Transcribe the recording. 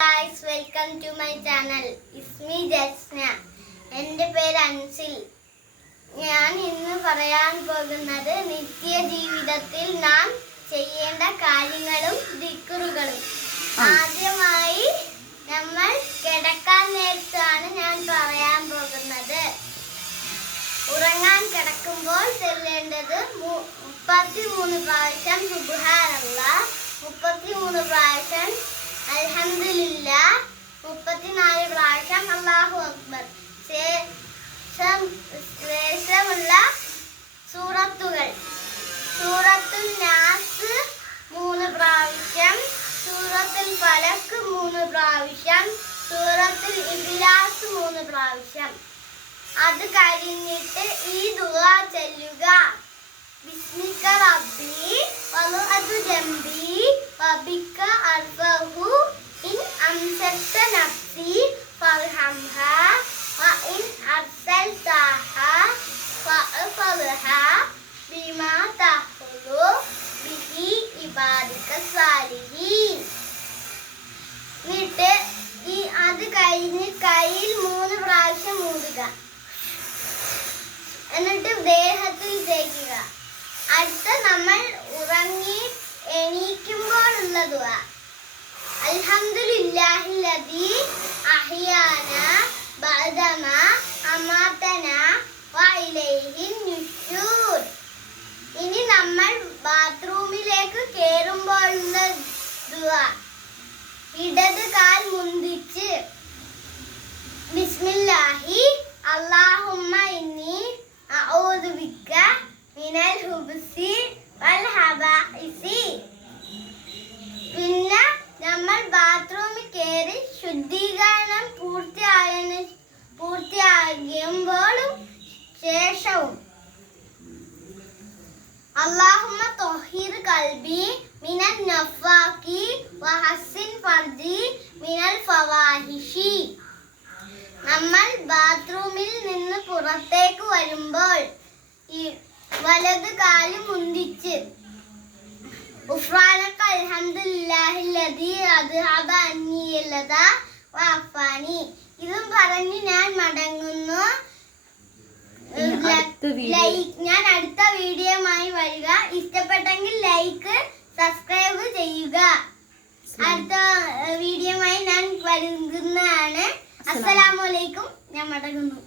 Guys, welcome to my channel. It's me Jasna. എൻ്റെ പേര് അൻസിൽ. ഞാൻ ഇന്ന് പറയാൻ പോകുന്നത് നിത്യജീവിതത്തിൽ നാം ചെയ്യേണ്ട കാര്യങ്ങളും ദിക്റുകളും. ആദ്യമായി നമ്മൾ കിടക്കാൻ നേരത്താണ് ഞാൻ പറയാൻ പോകുന്നത്. ഉറങ്ങാൻ കിടക്കുമ്പോൾ ചൊല്ലേണ്ടത് 33 പ്രാവശ്യം സുബ്ഹാനല്ലാഹ്, 33 പ്രാവശ്യം അൽഹംദുലില്ലാഹ്, 34 പ്രാവശ്യം അല്ലാഹു അക്ബർ. ശേഷമുള്ള സൂറത്തുകൾ: സൂറത്തുൽ നാസ് 3 പ്രാവശ്യം, സൂറത്തുൽ ഫലക് 3 പ്രാവശ്യം, സൂറത്തുൽ ഇഖ്ലാസ് 3 പ്രാവശ്യം. അത് കഴിഞ്ഞിട്ട് ഈ ദുആ ചൊല്ലുക: ബിസ്മിക റബ്ബി വദഅതു ജംബി വബിക അർഫഹു ഇൻ അംസക്ത നഫ്സി ഫർഹംഹാ വഇൻ അർസൽതഹാ ഫഅഫൽഹാ ബിമാ തഖുലു ബിഹി ഇബാദിക സാലിഹീൻ. എന്നിട്ട് അത് കഴിഞ്ഞ് കയ്യിൽ 3 പ്രാവശ്യം ഊതുക. എന്നിട്ട് ദേഹത്തിൽ തേക്കുക. അടുത്ത നമ്മൾ ഉറങ്ങി എണീക്കുമ്പോഴുള്ള ദുആ: അൽഹംദുലില്ലാഹില്ലദീ അഹ്യാനാ ബഅദമാ അമാതനാ വഇലൈഹിൻ നുശൂർ. ഇനി നമ്മൾ ബാത്റൂമിലേക്ക് കേറുമ്പോഴുള്ള ദുആ: ഇടത് കാൽ മുന്തിച്ച് ബിസ്മില്ലാഹി അല്ലാഹുമ്മ ഇന്നി അഊദു ബിക മിനൽ ഹുബ്സി വൽ ഹബാഇസി. പിന്നെ നമ്മൾ ബാത്റൂമിൽ കയറി ശുദ്ധീകരണം പൂർത്തിയാകുമ്പോഴും ശേഷവും അല്ലാഹുമ്മ ത്വഹിർ ഖൽബി മിനൻ നഫാഖി വഹസ്സിൻ ഫർജി മിനൽ ഫവാഹിഷി. നമ്മൾ ബാത്റൂമിൽ നിന്ന് പുറത്തേക്ക് വരുമ്പോൾ വലത് കാല് മുന്തിച്ച് ഉഫ്രാനക അൽഹംദുലില്ലാഹില്ലദീ അദ്ഹബ അന്നിൽ അദാ വഅഫാനി. ഇതും പറഞ്ഞ് ഞാൻ മടങ്ങുന്നു. ഞാൻ അടുത്ത വീഡിയോയുമായി വരിക. ഇഷ്ടപ്പെട്ടെങ്കിൽ ലൈക്ക്, സബ്സ്ക്രൈബ് ചെയ്യുക. അടുത്ത വീഡിയോയുമായി ഞാൻ വരുന്നതാണ്. അസ്സലാമു അലൈക്കും. ഞാൻ മടങ്ങുന്നു.